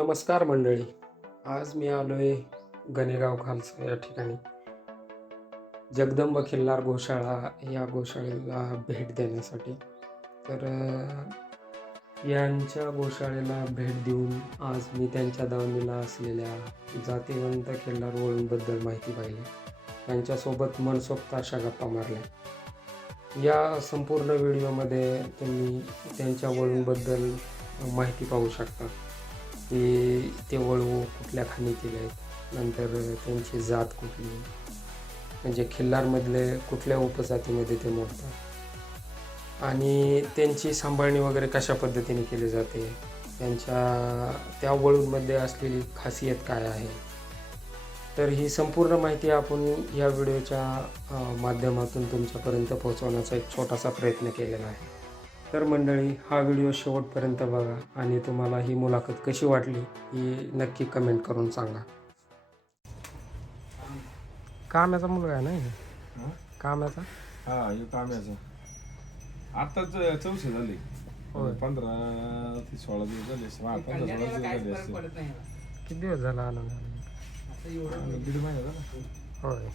नमस्कार मंडळी. आज मी आलोय गणेगाव खालसा या ठिकाणी. जगदंब खिल्लार गोशाळा या गोशाळेला भेट देण्यासाठी. तर यांच्या गोशाळेला भेट देऊन आज मी त्यांच्या दावणीला असलेल्या जातिवंत खिल्लार वळूंबद्दल माहिती पाहिली. त्यांच्यासोबत मनसोक्त अशा गप्पा मारल्या. या संपूर्ण व्हिडिओमध्ये तुम्ही त्यांच्या वळूंबद्दल माहिती पाहू शकता की ते वळू कुठल्या खाणीतील आहेत, नंतर त्यांची जात कुठली, म्हणजे खिल्लारमधले कुठल्या उपजातीमध्ये ते मोडतात आणि त्यांची सांभाळणी वगैरे कशा पद्धतीने केली जाते, त्या वळूंमध्ये असलेली खासियत काय आहे. तर ही संपूर्ण माहिती आपण या व्हिडिओच्या माध्यमातून तुमच्यापर्यंत पोहोचवण्याचा एक छोटासा प्रयत्न केलेला आहे. तर मंडळी, हा व्हिडिओ शेवटपर्यंत बघा आणि तुम्हाला ही मुलाखत कशी वाटली ही नक्की कमेंट करून सांगा. काम्याचा मुलगा आहे ना, काम्याचा? हा, हे काम्याचा आताच 400 झाले. 15 ते 16 दिवस झाले. 15-16 दिवस झाले असते. किती दिवस झाला आला? दीड महिना झाला. होय.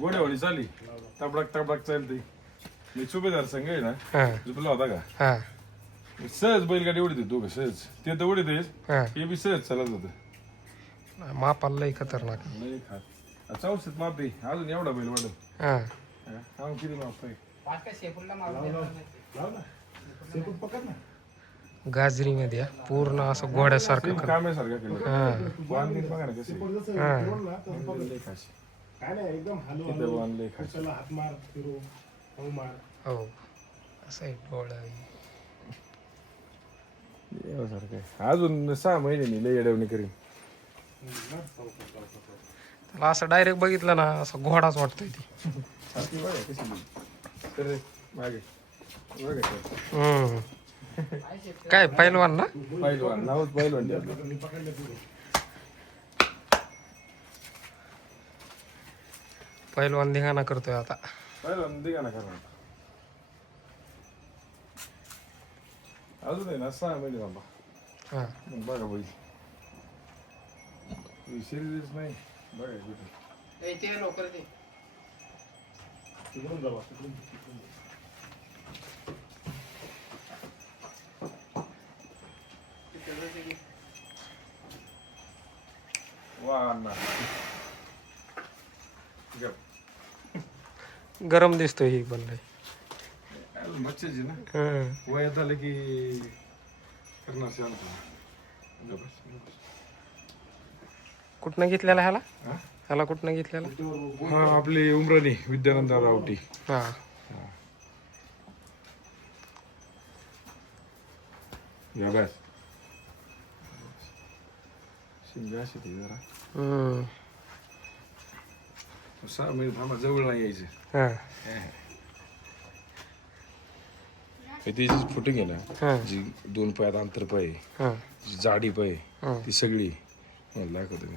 गोड्यावाडी चाली, तबडक तबडक चालते. मी सुभेदार संघ आहे ना, झुपला होता का, सहज बैलगाडी उडीत दोघं सहज. ते तर उडीत हे बी सहज चालत होतं. मापाला लई खतरनाक. लई खात 400 माप आहे. अजून एवढा बैल वाढव. किती माप आहे? गाजरी मध्ये पूर्ण असं घोड्यासारखं काम्यासारखं केलं. वाण बिन बघा ना कसे. लई खाशी. किती वाण लई खाशी. हो, असं आहे डोळा. अजून 6 महिन्यांनी लई अडवणी करीन. त्याला असं डायरेक्ट बघितलं ना, असं घोडाच वाटतोय ती. काय पैलवान ना? पैलवान नावच पैलवान. पैलवान धिंगाणा करतोय आता. पैलवान दिगा ना करा. अजून आहे ना 6 महिने बाबा. मग बघा बैल शरीरच नाही. बघा कुठे गरम दिसतोय ही पण लय. मच्छी ना वयात झालं की करणार शांत. कुठनं घेतलेला ह्याला कुठनं घेतलेला? हा, आपली उमराणी विद्यानंद रावटी. हा, बस शिंगा शेती जरा 6 महिने थांबा, जवळ नाही यायचं. त्याचीच फुटिंग आहे ना, जी 2 पायात अंतर पाय, जी जाडी पाय, ती सगळी मला लागत आहे.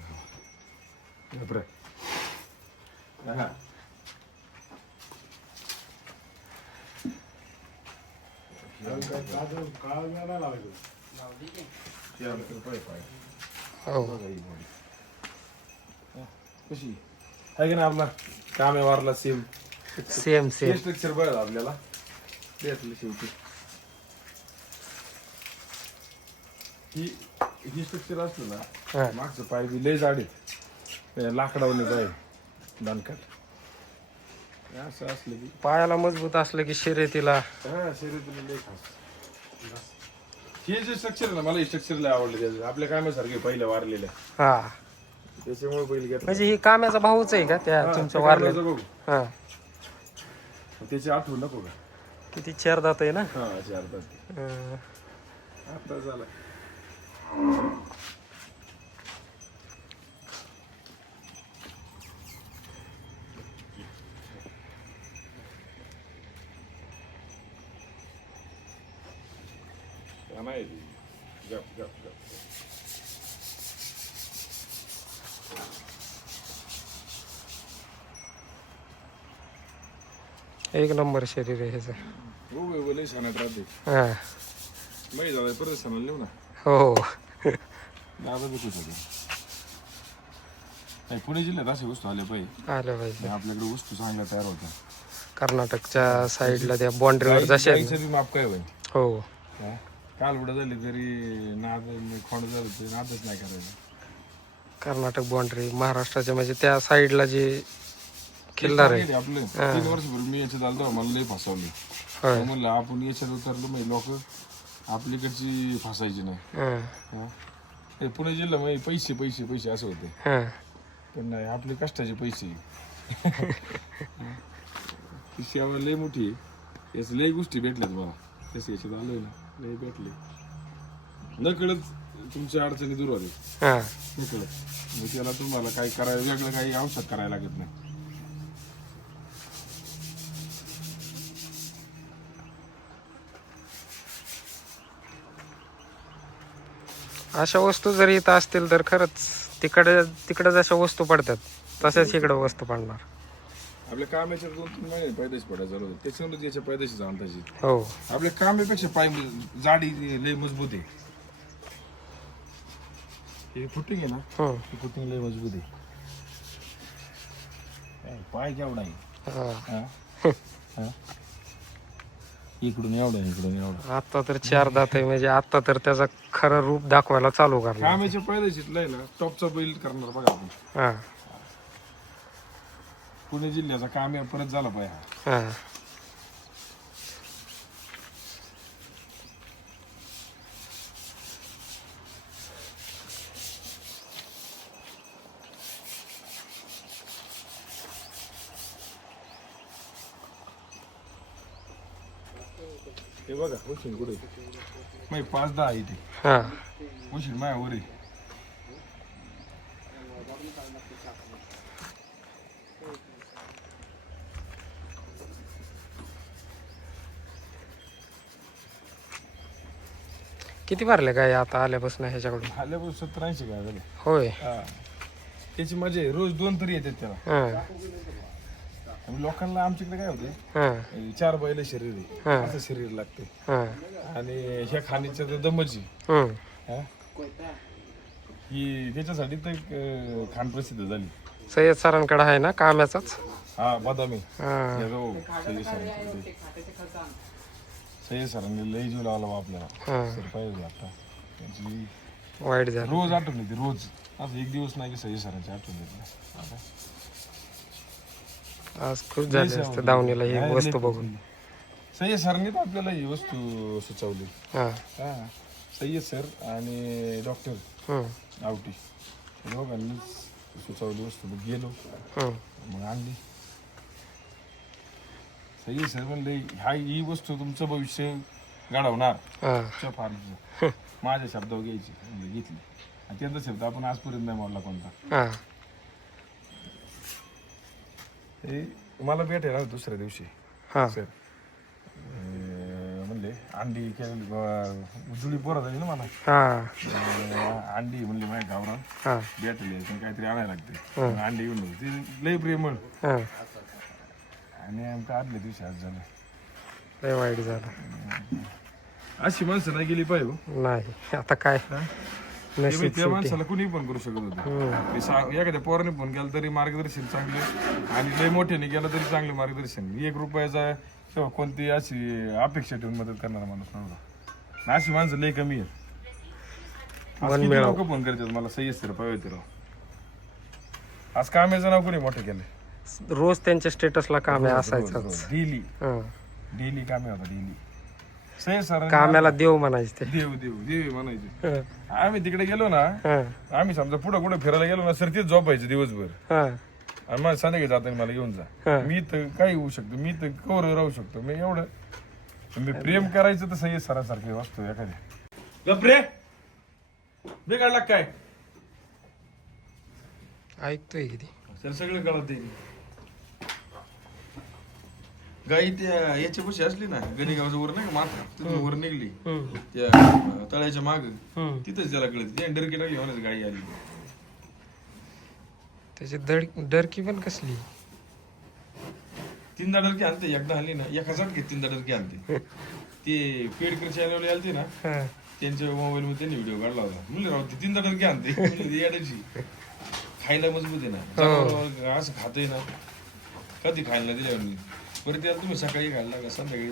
कशी आहे की ना आपला कामे वारला सेम सेम स्ट्रक्चर बघा आपल्याला शेवटी. ही स्ट्रक्चर असलं ना, मागचं पाय बी लय जाडीत, लाकडावणे पाय दानकाट. असं असलं की पायाला मजबूत असलं की शर्यतीला शरीराला लय खास. हे जे स्ट्रक्चर आहे ना, मला हे स्ट्रक्चर लय आवडलं. त्याचं आपल्या कामासारखे पहिलं वारलेलं, त्याच्यामुळे बैल घेतला. म्हणजे ही काम्याचा भाऊच आहे का त्या तुमच्या वारल्याचं? बघू त्याची आठवण नको का? किती 4 दात आहे ना? 4 दात आता झाला. नाही गप गप गप. एक नंबर शरीर आहे ह्याचं. हो लय सणात राहते. हा माहिती झालं परत सणाला लिहू ना. हो दादा बी खुश होते. नाही, पुणे जिल्ह्यात असे वस्तू आले पाहिजे. आलं पाहिजे. आपल्याकडे वस्तू चांगल्या तयार होत्या. कर्नाटकच्या साईडला त्या बाउंड्रीवर जसे आहेत गाईचं बी माप काय होईल. ना. हो काल उडा झाली तरी नाद खोंड झालं ते नादच नाही करायचं. कर्नाटक बाउंड्री महाराष्ट्राच्या म्हणजे त्या साईडला जे किल्लार आहे. आपलं 3 वर्षापूर्वी मी याच्यात आलो मला लई फसवली. होय. म्हणलं आपण याच्यात उतरलो म्हणजे लोक आपल्याकडची फसायची नाही. हा, हे पुणे जिल्हा म्हणजे पैसे पैसे पैसे असं होते. हा. पण नाही आपले कष्टाचे पैसे. ती सेवा लई मोठी आहे. याच लई गोष्टी भेटल्यात मला. तसे याच्यात आलोय ना लई भेटले. नकळत तुमच्या अडचणी दूर होते. हा. नकळत मग त्याला तुम्हाला काही करायला वेगळं काही औषध करायला लागत नाही. अशा वस्तू जर इथं असतील तर खरंच तिकडे जशा वस्तू पडतात तशाच इकडे वस्तू पडणार. आपल्या कामाच्या 2-3 महिने पैदाशी पडायला चालू होतं त्याच्यानंतर याच्या पैदाशी जाणताची. हो आपल्या कामापेक्षा पाय जाडी लय मजबूत आहे. हे फुटिंग आहे ना ही फुटिंग लय मजबूत आहे. पाय केवढा आहे. हा. इकडून एवढं इकडून एवढं. आता तर 4 दात आहे म्हणजे आता तर त्याचा खरं रूप दाखवायला चालू करणार. कामाच्या पैदाशीतलाय ना टॉपचा बैल करणार बघा आपण. हा पुणे जिल्ह्याचा काम परत झाला पाहिजे. हा. हे बघा उशीर कुठे मग 5-10 आहे ते. हा उशीर मायावर आहे. किती भरले काय आता आल्यापासून ह्याच्याकडून? आल्यापासून 70-80 काय झाले. होय. त्याची मजा आहे रोज 2 तरी येतात त्याला. हा लोकांना आमच्याकडे काय होते हा 4 बैल शरीर आहे असं शरीर लागते. हा. आणि ह्या खाणीच्या तर दमची हम्म. ही त्याच्यासाठी तर खाण प्रसिद्ध झाली. सय्यद सरांकडे आहे ना काम्याचाच. हा बदामी हा सय्यद सरांनी सय्यद सरांनी लई जीव लावला बा आपल्याला. हा. सर पाहिजे आता त्यांची वाईट झालं. रोज आठवण येते रोज. असं एक दिवस नाही की सय्यद सरांची आठवण येते. आता आज खुश झाले असते दावणीला ही वस्तू बघून. सय्यद सरांनी तर आपल्याला ही वस्तू सुचवली. हा हा सय्यद सर आणि डॉक्टर हम्म. आवटी दोघांनीच सुचवली वस्तू. मग गेलो मग आणली. सय्यद सर म्हणले ही वस्तू तुमचं भविष्य घडवणार. हा फार माझ्या शब्दावर घ्यायची. म्हणजे घेतली आणि त्यांचा शब्द आपण आजपर्यंत नाही मोडला कोणता. हा. ते मला भेटायला दुसऱ्या दिवशी हा सर म्हणले अंडी केलेली जुळी पोरं झाली ना मला. हा अंडी म्हणले माझ्या गावरान हा भेटले पण काहीतरी आणायला लागते. अंडी घेऊन ती लई प्रेमळ. हा. आणि आमच्या आदल्या दिवशी आज झालं. लय वाईट झालं. अशी माणसं नाही गेली पाहिजे. नाही आता काय नशीब त्या माणसाला कुणी पण करू शकत होतं. एखाद्या पोराने फोन केला तरी मार्गदर्शन चांगले आणि लय मोठ्याने गेलं तरी चांगले मार्गदर्शन. 1 रुपयाचा किंवा कोणती अशी अपेक्षा ठेवून मदत करणारा माणूस नव्हता. अशी माणसं लय कमी आहेत. लोक फोन करतात मला सय्यद सर पाहिजे राव. आज कामाचं नाव कोणी मोठं केलं. रोज त्यांच्या स्टेटसला काम असायचंच. डेली डेली कामे होता डेली. सय्यद सर कामाला देव म्हणायचे ते. देव देव देव म्हणायचे. आम्ही तिकडे गेलो ना आम्ही समजा पुढे कुठे फिरायला गेलो ना सर तेच झोपायचे दिवसभर. आणि मला संध्याकाळी जाताना मला घेऊन जा. मी तर काही होऊ शकतो. मी तर कवर राहू शकतो. मी एवढं मी प्रेम करायचं तर सय्यद सरांसारखे वाचतो एखाद्या. गप्रे बिघडला काय ऐकतोय किती सर सगळं कळत ते. गाई त्या याच्या पशी असली ना गणेगावच्या वर नाही का माथा तिथून वर निघली त्या तळ्याच्या माग तिथंच त्याला कळत. डरकी टाकली होण्याच गाई आली. त्याची डरकी पण कसली. तीनदा डरकी आणते, एकदा आणली ना एका झटक्यात तीनदा डरकी आणते. ते पेडकर चॅनल आलते ना, त्यांच्या मोबाईल मध्ये त्यांनी व्हिडिओ काढला होता. म्हणले राव ती तीनदा डरकी आणते. याड्याची खायला मजबूत आहे ना, जनावर असं खातोय ना, कधी खायला नाही दिल्यावर. परत याला तुम्ही सकाळी खायला लागा, संध्याकाळी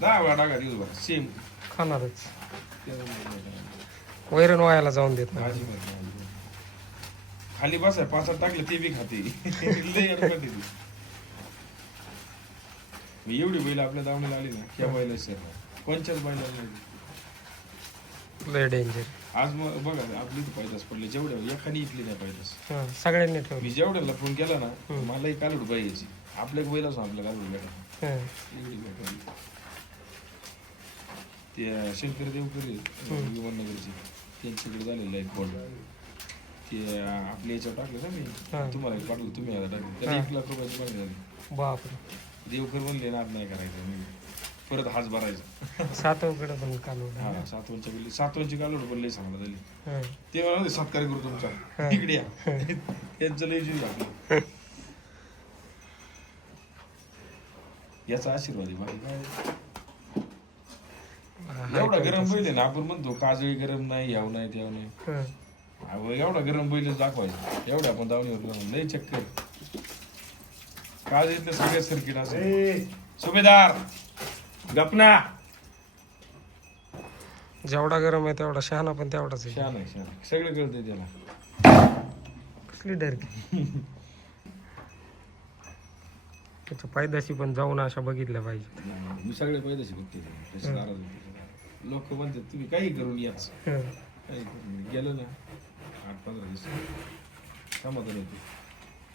10 वेळा टाका दिवसभर सेम खाणारच. वैरण वायाला जाऊन देत नाही. भाजी खाली बसाय 5 टाकले ते बी खाते. लय अडपट ती. एवढी बैल आपल्या दावणीला आली ना, त्या बैला सर कोणच्याच बैला लय डेंजर. आज मग बघा आपली पैदास पडले, जेवढ्या एखादी इथली नाही पैदास सगळ्यांनी ठेवली. मी जेवढ्याला फोन केला ना, मलाही कालवड पाहिजे. आपल्या बैला आपल्या कालवड भेटा एवढी भेटली. त्या शंकर देवकरी विमाननगरची त्यांच्याकडे झालेलं आहे फोन. ते आपल्या याच्यावर टाकलं ना, मी तुम्हाला पाठवलं, तुम्ही आता टाकलं. त्याला 1 लाख रुपयाची मागणी झाली. बापरे. देवकर म्हणले ना, नाही करायचं. मी परत हाच भरायचा. सातवकडे पण कालवड. हा, 7 कालवड पण लय सांगला झाली. ते मला सत्कार करू तुमचा, तिकडे या. त्यांचं लय जीव लागलं. याचा आशीर्वाद आहे. बाकी काय एवढा गरम बैल आहे ना, आपण म्हणतो काजळी गरम नाही, याव नाही, त्याव नाही. एवढा गरम बैलच दाखवायचा. एवढा आपण दावणीवर लय चक्कर. काजळीतलं सगळ्यात सर्किट असेल. सुभेदार गपना. जेवढा गरम आहे तेवढा शहाणा पण तेवढाच आहे. छान आहे, छान आहे. सगळं कळतंय त्याला. कसली डरकी. त्याच्या पायदाशी पण जाऊन अशा बघितल्या पाहिजे. मी सगळे पैदाशी बघते. लोक म्हणतात तुम्ही काही करून याच, काही करून गेलं ना 8-15 दिवस समाधान होते.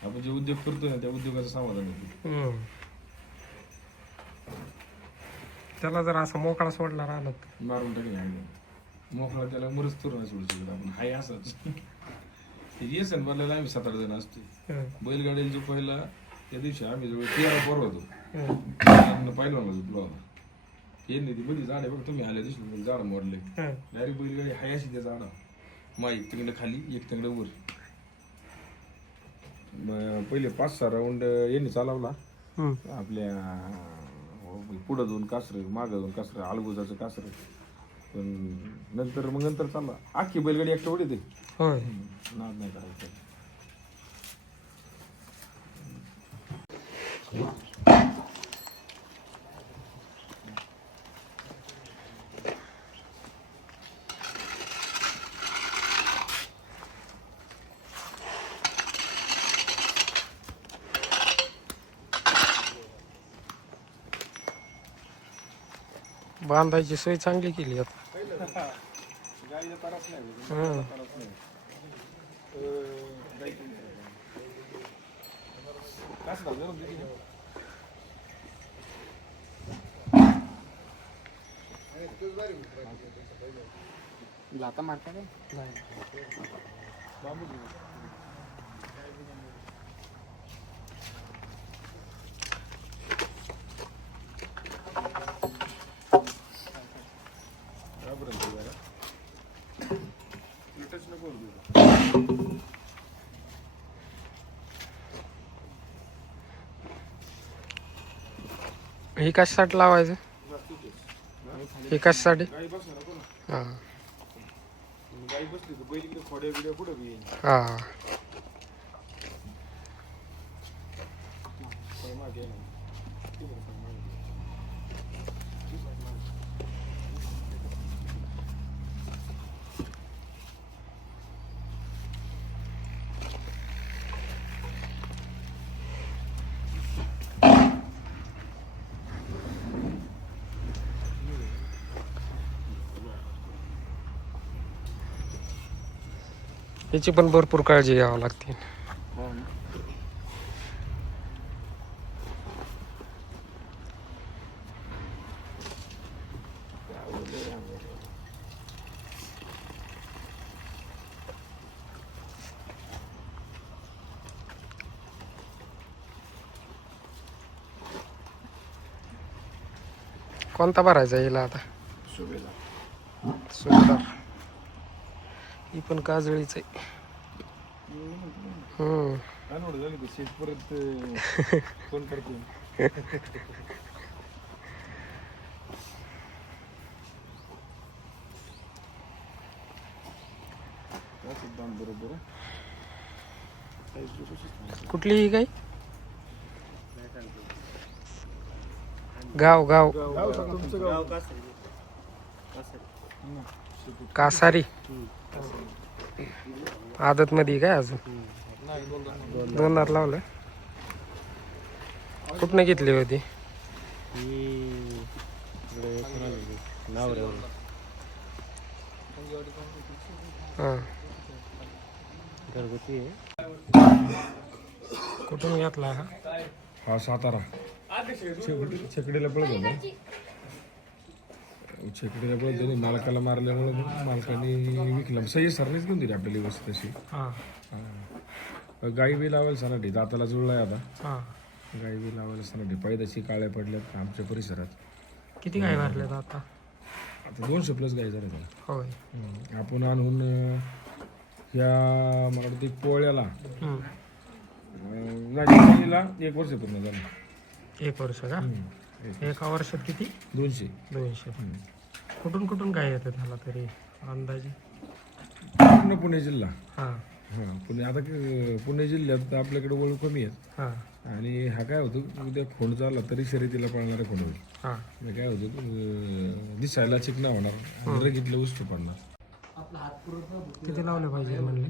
आपण जे उद्योग करतोय ना, त्या उद्योगाचं समाधान होते. त्याला जर असा मोकळा सोडला राहिला तर मारून टाकेल. मोकळा त्याला मरच तर नाही सोडू शकत आपण. हाय असंच. येसन बनलेला आम्ही 7-8 जण असतो. बैलगाडीला जो पहिला त्या दिवशी आम्ही जवळ 13 पोरं होतो. पहिल्यांदा झुकलो होता. हे नाही ती बघी झाड आहे बघ, तुम्ही आल्या दिवशी झाड मोडले. डायरेक्ट बैलगाडी हाय अशी त्या झाडा. मग एक तिकडे खाली, एक तिकडे वर. पहिले 5-6 राऊंड यांनी चालवला. आपल्या पुढं 2 कासरं, मागं 2 कासरं, अलगुजाचं कासरं. पण नंतर चालला. अख्खी बैलगाडी एकटं उडीत आहे. नाद नाही करायचं. बांधायची सोय चांगली केली आता. लाता मारता काय हे कशासाठी लावायचं? हे कशासाठी? हा गाई बसली तर बैल इकडे खोड्या बिड्या कुठं बी येईल. हा याची पण भरपूर काळजी घ्यावी लागते. कोणता भरायचा याला आता? सुभेदार. ही पण काजळीच आहे. अनवड झाली तर शेत परत फोन करते. बरोबर कुठली काय गाव गाव कासारी आदत मध्ये काय अजून दोन दात लावलं. कुठनं घेतली होती? हां घरगुती आहे. कुठून घेतला हा? हा सातारा छकडीला पळत होता. छकडीला पळत होते मालकाला मारल्यामुळे मालकाने विकला. सही सरनेच घेऊन दिली आपल्याला व्यवस्थित तशी. हां गाई बी लावायला सनाटी दाताला जुळलाय आता. हां गाई बी लावायला सनाटी पैदाशी काळ्या पडल्यात आमच्या परिसरात. किती गाय भरल्यात आता? आता 200 प्लस गाई झाल्या त्याला. होय. आपण आणून ह्या मला वाटतं पोळ्याला गाईला 1 वर्ष पूर्ण झालं. 1 वर्ष का? एका वर्षात किती? 200. 200. कुठून कुठून काय येतं त्याला तरी अंदाजे? पूर्ण पुणे जिल्हा. हां हां पुणे आता पुणे जिल्ह्यात आपल्याकडे वळू कमी आहेत. हां आणि हा काय होतो उद्या खोंड चालला तरी शर्यतीला पळणारा खोंड होईल. हां म्हणजे काय होतं दिसायला चिकना होणार आणि रगीतलं वस्तू पडणार. किती लावले पाहिजे म्हणले?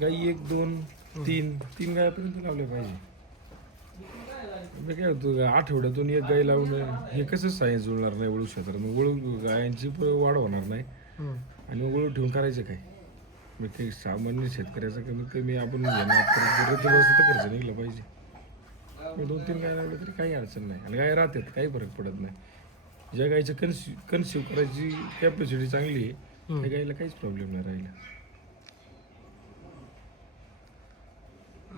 गाई 1 2 3 गायापर्यंत लावले पाहिजे. म्हणजे काय होतं आठवड्यातून 1 गाई लावून हे कसं सायन्स जुळणार नाही वळू क्षेत्रात. मग वळू गायांची वाढ होणार नाही आणि मग वळू ठेवून करायचं काय. मग काही सामान्य शेतकऱ्याचं कमीत कमी आपण व्यवस्थित खर्च निघला पाहिजे. 2-3 गाय लावले तरी काही अडचण नाही आणि गाय राहतात काही फरक पडत नाही. ज्या गायचं कन्सिव्ह करायची कॅपॅसिटी चांगली आहे त्या गायला काहीच प्रॉब्लेम नाही राहिला.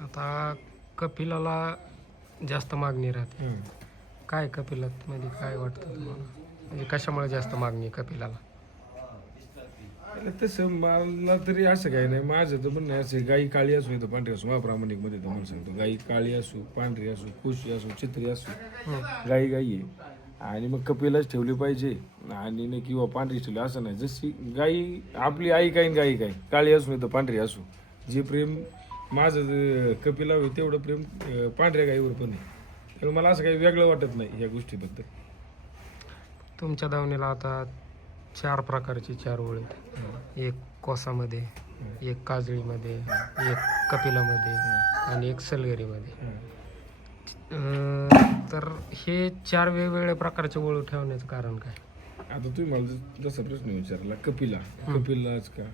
आता कपिलाला जास्त मागणी राहते. काय कपिलात मध्ये काय वाटतं तुम्हाला? म्हणजे कशामुळे जास्त मागणी आहे कपिलाला? तसं मला तरी असं काही नाही. माझं तर म्हणणं असं गाई काळी असू तर पांढरी असू. मला प्रामाणिक मध्ये तुम्हाला सांगतो गाई काळी असू पांढरी असू खुशी असू चित्री असू गाई आहे. आणि मग कपिलाच ठेवली पाहिजे आणि नाही किंवा पांढरी ठेवली असं नाही. जशी गाई आपली आई काय गाई काय काळी असू नाही तर पांढरी असू. जे प्रेम माझं कपिला होईल तेवढं प्रेम पांढऱ्या गाईवर पण आहे. त्यामुळे मला असं काही वेगळं वाटत नाही या गोष्टीबद्दल. तुमच्या दावणीला आता 4 प्रकारची 4 ओळी आहेत. एक कोसामध्ये, एक काजळीमध्ये, एक कपिलामध्ये आणि एक सलगरीमध्ये. तर हे 4 वेगवेगळ्या प्रकारचे ओळू ठेवण्याचं कारण काय? आता तुम्ही मला जसा प्रश्न विचारला कपिलाच का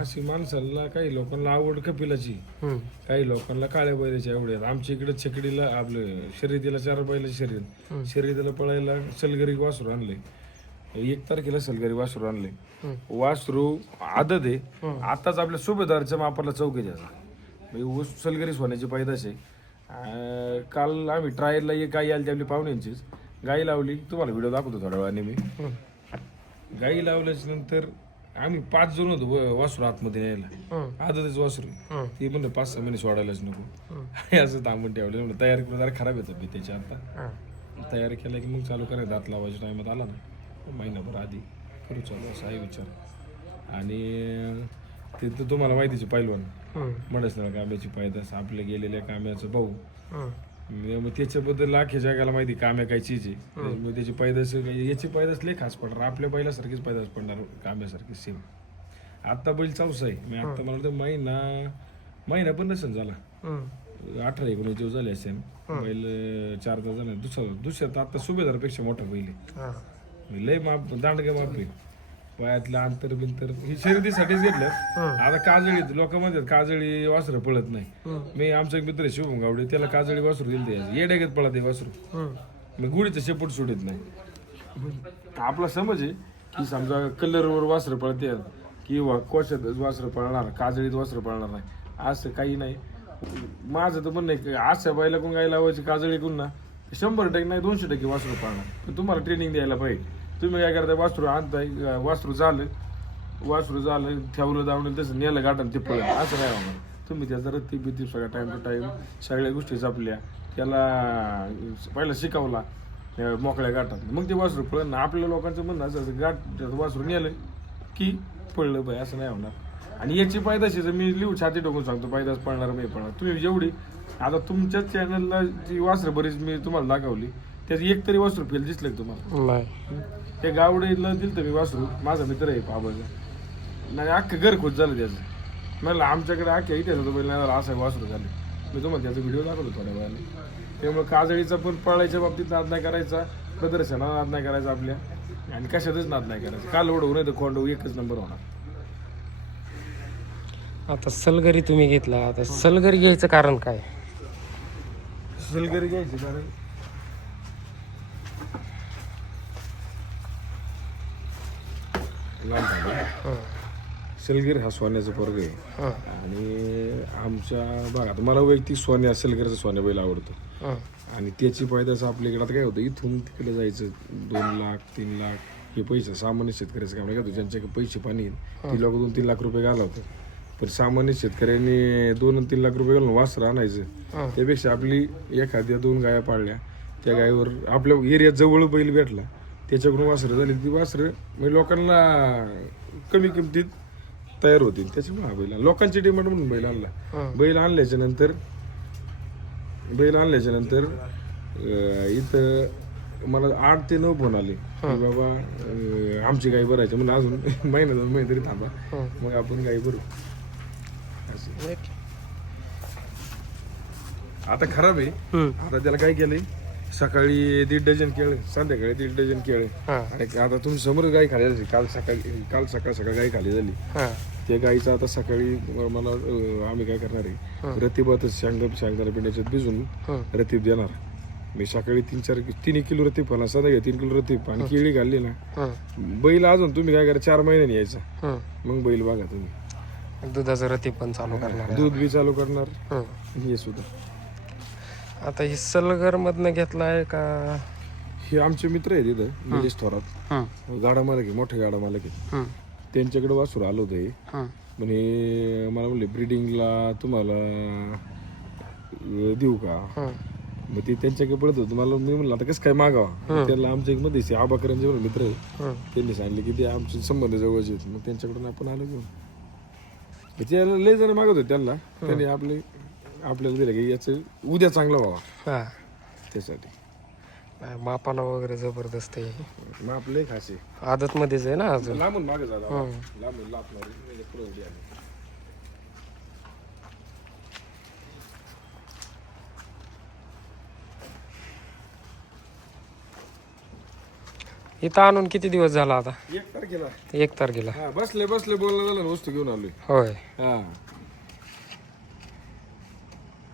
अशी माणसाला काही लोकांना आवड कपिलाची काही लोकांना काळ्या बैलाची आवड आहे. आमच्या इकडे छकडीला आपलं शर्यतीला 4 बैलाची शर्यतीला पळायला सलगरी वासरू आणले. 1 तारखेला सलगरी वासरू आणले. वासरू आदत आहे. आताच आपल्या सुभेदारच्या मापाला चौकी द्यायचा म्हणजे सलगरीच होण्याची पैदाश आहे. काल आम्ही ट्रायलला एक गाई आली आपली पाहुण्यांचीच गाई लावली. तुम्हाला व्हिडिओ दाखवतो थोड्या वेळाने मी. गाई लावल्याच्या नंतर आम्ही 5 जण होतो वासरू आतमध्ये यायला. आदतच वासरू ती म्हणलं 5-6 महिने सोडायलाच नको असं थांबून ठेवलं. म्हणलं तयार करून जरा खराब येतं मी त्याच्या आता तयार केलं की मग चालू करायचं. दात लावायच्या टायमात आला ना महिनाभर आधी करू चालू असा आहे विचार. आणि ते तर तुम्हाला माहितीचे पैलवान म्हणत ना कांब्याची पैदास आपल्या गेलेल्या कांब्याचं भाऊ. मग त्याच्याबद्दल अख्ख्या जगाला माहिती कांब्या काय चीज आहे. मग त्याची पैदास याची पैदास लय खास पडणार आपल्या बैलासारखीच पैदास पडणार कांब्यासारखी सेम. आत्ता बैल चौसा आहे. मी आत्ता मला वाटतं महिना पण नसेल झाला 18-19 दिवस झाले असेल. बैल 4 तास झाले. दुसऱ्या आता सुभेदारपेक्षा मोठा बैल आहे. लय माप दांडगे माप आहे. वयातलं अंतर बिंतर ही शर्यतीसाठीच घेतलं. आता काजळी लोक म्हणतात काजळी वासरं पळत नाही. मी आमचा एक मित्र आहे शिवम गावडे त्याला काजळी वासरू दिलं ते येड्यागत पळत आहे वासरू. मी गुढीचं शेपूट सोडित नाही. आपला समज आहे की समजा कलरवर वासरं पळते किंवा कोशात वासरं पळणार काजळीत वासरं पळणार नाही असं काही नाही. माझं तर म्हणणं आहे की अशा बायला कोण गाय लावायची काजळी कोण ना 100% नाही 200% वासरू पळणार. पण तुम्हाला ट्रेनिंग द्यायला पाहिजे. तुम्ही काय करताय वासरू आणताय वासरू झालं वासरू झालं ठेवलं जाऊन तसं नेलं गाठन ते पळत असं नाही होणार. तुम्ही त्याचा रत्ती बित्ती सगळ्या टाइम टू टाइम सगळ्या गोष्टी जपल्या, त्याला पहिला शिकवला मोकळ्या गाठात, मग ते वासरू पळण. आपल्या लोकांचं म्हणणं असं गाठ वासरू नेलं की पळलं बाई, असं नाही होणार. आणि याची पायदाशी जर मी लिहू छाती टोकून सांगतो, पायदास पळणार मी पळणार. तुम्ही जेवढी आता तुमच्या चॅनलला जी वासरं बरीच मी तुम्हाला दाखवली, त्याची एक तरी वासरू फेल दिसलं का तुम्हाला? नाही. त्या गावडीला दिलं तर मी वासरू, माझा मित्र आहे बाबाचा, नाही अख्खं घर खुश झालं त्याचं. म्हणलं आमच्याकडे अख्ख्या इतिहास होतं बैल नाही असं वासरू झालं. मी तुम्हाला त्याचा व्हिडिओ दाखवतो थोड्या वेळाने. त्यामुळे काजळीचा पण पळायच्या बाबतीत नाद नाही करायचा, प्रदर्शनाला नाद नाही करायचा आपल्या, आणि कशातच नाद नाही करायचा. काल ओढवू नाही तर खोंडवू एकच नंबर होणार. आता सलगरी तुम्ही घेतला, आता सलगरी घ्यायचं कारण काय? सलगरी घ्यायची कारण सलगरी हा सोन्याचा पोरग आहे. आणि आमच्या भागात मला वैयक्तिक सोन्या सलगरीचा सोन्या बैल आवडतो. आणि त्याची पैदास आपल्याकडे आता काय होतं, इथून तिकडे जायचं 2 लाख 3 लाख हे पैसे सामान्य शेतकऱ्याचं काम नाही का, ज्यांच्याकडे पैसे पाणी ती लोक 2-3 लाख रुपये घालवतात. पण सामान्य शेतकऱ्यांनी 2-3 लाख रुपये घालून वासरं आणायचं, त्यापेक्षा आपली एखाद्या 2 गाया पाळल्या, त्या गायीवर आपल्या एरियात जवळ बैल भेटला, त्याच्याकडून वासरं झाली, ती वासरं म्हणजे लोकांना कमी किमतीत तयार होतील. त्याच्यामुळे हा बैल लोकांची डिमांड म्हणून बैल आणला. बैल आणल्याच्या नंतर इथं मला 8 ते 9 फोन आले की बाबा आमची गाई भरायची, म्हणून अजून महिना 2 महिने तरी थांबा, मग आपण गाई भरू. आता खराब आहे, आता त्याला काय केलंय, सकाळी 1.5 डझन केळे, संध्याकाळी 1.5 डझन केळे. आणि आता तुम्ही समोर गाय खाली झाली, काल सकाळ गाय खाली झाली. त्या गाईचं आता सकाळी मला आम्ही काय करणार आहे, रतीबातच शेंगदाणा पिंड्याच्यात भिजून रतीब देणार. मी सकाळी 3 किलो रतीब खाला, संध्याकाळी 3 किलो रतीब, आणि केळी घालली ना. बैल अजून तुम्ही काय करा, 4 महिन्यांनी यायचा, मग बैल बघा तुम्ही. दुधाचं रतीब पण चालू करणार, दूध बी चालू करणार हे सुद्धा. आता ही सलगर मधनं घेतलाय का? हे आमचे मित्र आहेत इथं, निलेश थोरात, गाडा मालक आहे, मोठे गाडा मालक आहे. त्यांच्याकडे वासरू आलं होतं हे, म्हणे मला म्हणले ब्रिडिंगला तुम्हाला देऊ का. मग ते त्यांच्याकडे पडत होतं, मला मी म्हणलं आता कसं काय मागावा. त्यांना आमच्या एक मध्ये आबाकरांचे मित्र आहे, त्यांनी सांगितले की ते आमचे संबंध जवळचे आहेत, मग त्यांच्याकडून आपण आलो घेऊन. त्याला लय जण मागत होते, त्यांनी आपल्याला दिलं की याचं उद्या चांगला व्हावा, त्यासाठी. मापाला वगैरे जबरदस्त आहे, माप लय खास आहे, आदत मध्येच आहे ना अजून. लांबून मागे झाला, लांबून लापणार पुढे उडी आली. इथं आणून किती दिवस झाला आता? 1 तारखेला. 1 तारखेला. बसले बोलणं झालं, वस्तू घेऊन आलोय. होय.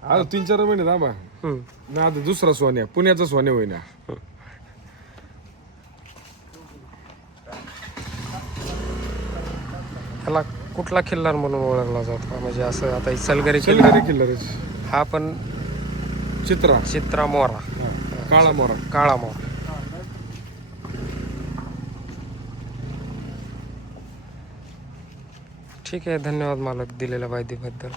आता 3-4 महिने थांबा ना, आता दुसरा सोन्या, पुण्याचा सोन्या होईना. त्याला कुठला खिल्लार म्हणून ओळखला जातो, म्हणजे असं आता सलगरी किल्लारच हा पण चित्रा मोरा, काळा मोरा. ठीक आहे, धन्यवाद मालक दिलेल्या माहितीबद्दल.